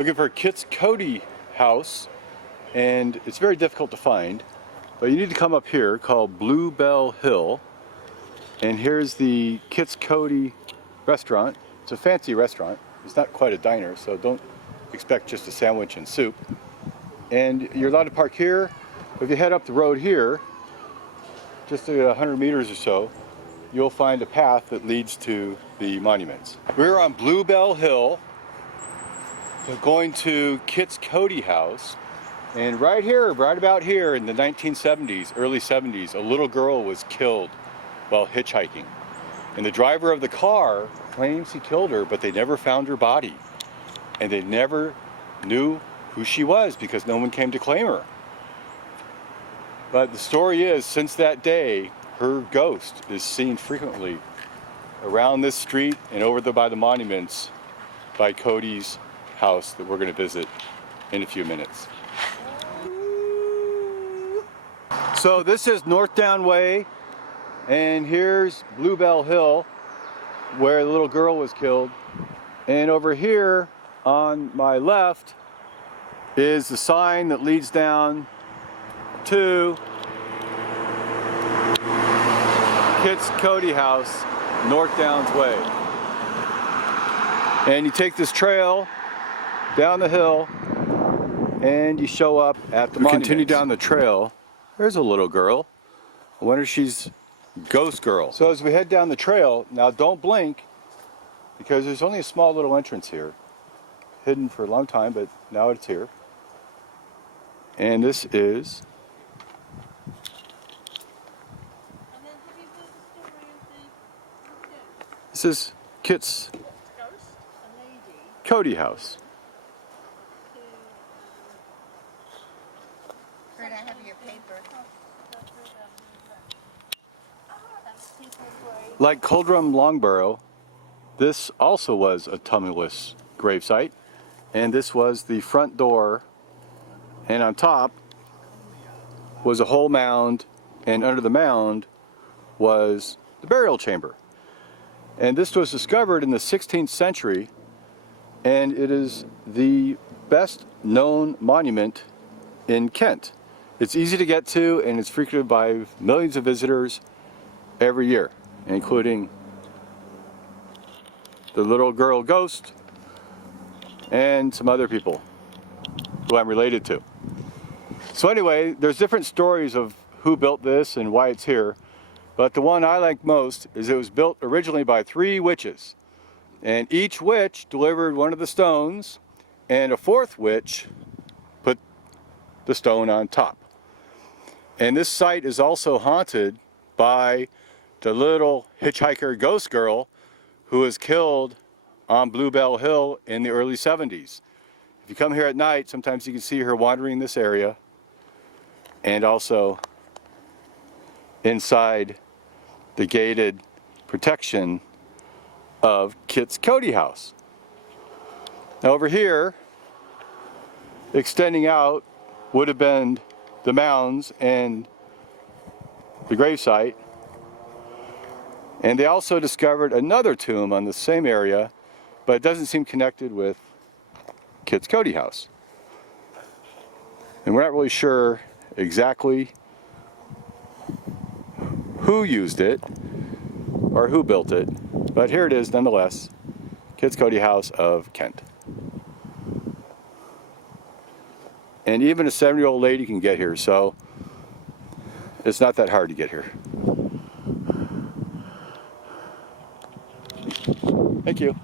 Looking for Kit's Coty house, and it's very difficult to find, but you need to come up here called Bluebell Hill, and here's the Kit's Coty restaurant. It's a fancy restaurant. It's not quite a diner, so don't expect just a sandwich and soup. And you're allowed to park here. If you head up the road here, just 100 meters or so, you'll find a path that leads to the monuments. We're on Bluebell Hill, going to Kit's Coty house, and right here, right about here in the 1970s, early 70s, a little girl was killed while hitchhiking. And the driver of the car claims he killed her, but they never found her body. And they never knew who she was because no one came to claim her. But the story is, since that day, her ghost is seen frequently around this street and over by the monuments by Coty's house that we're going to visit in a few minutes. So this is North Down Way, and here's Bluebell Hill where the little girl was killed, and over here on my left is the sign that leads down to Kit's Coty house, North Downs Way. And you take this trail down the hill and you show up at the monument. Continue down the trail. There's a little girl. I wonder if she's Ghost Girl. So as we head down the trail, now don't blink because there's only a small little entrance here. Hidden for a long time, but now it's here. And this is Kit's Coty house. Fred, I have your paper. Like Coldrum Longborough, this also was a tumulus gravesite, and this was the front door, and on top was a whole mound, and under the mound was the burial chamber. And this was discovered in the 16th century, and it is the best known monument in Kent. It's easy to get to, and it's frequented by millions of visitors every year, including the little girl ghost and some other people who I'm related to. So anyway, there's different stories of who built this and why it's here, but the one I like most is it was built originally by 3 witches, and each witch delivered one of the stones, and a 4th witch put the stone on top. And this site is also haunted by the little hitchhiker ghost girl who was killed on Bluebell Hill in the early 70s. If you come here at night, sometimes you can see her wandering this area, and also inside the gated protection of Kit's Coty house. Now over here, extending out, would have been the mounds and the gravesite. And they also discovered another tomb on the same area, but it doesn't seem connected with Kit's Coty house. And we're not really sure exactly who used it or who built it, but here it is nonetheless, Kit's Coty house of Kent. And even a 70-year-old lady can get here, so it's not that hard to get here. Thank you.